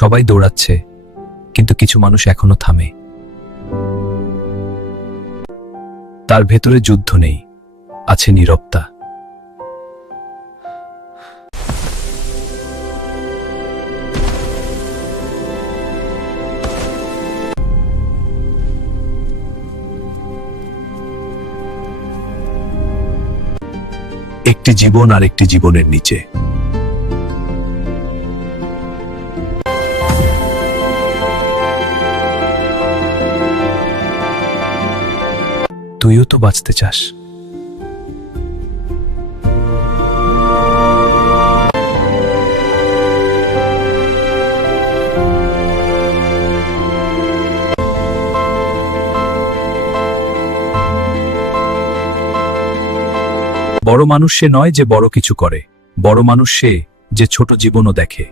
সবাই দৌড়াচ্ছে, কিন্তু কিছু মানুষ এখনো থামে। তার ভেতরে যুদ্ধ নেই, আছে নীরবতা। একটি জীবন আর একটি জীবনের নিচে। তুইও তো বাঁচতে চাস। বড় মানুষ সে নয় যে বড় কিছু করে, বড় মানুষ সে যে ছোট জীবনও দেখে।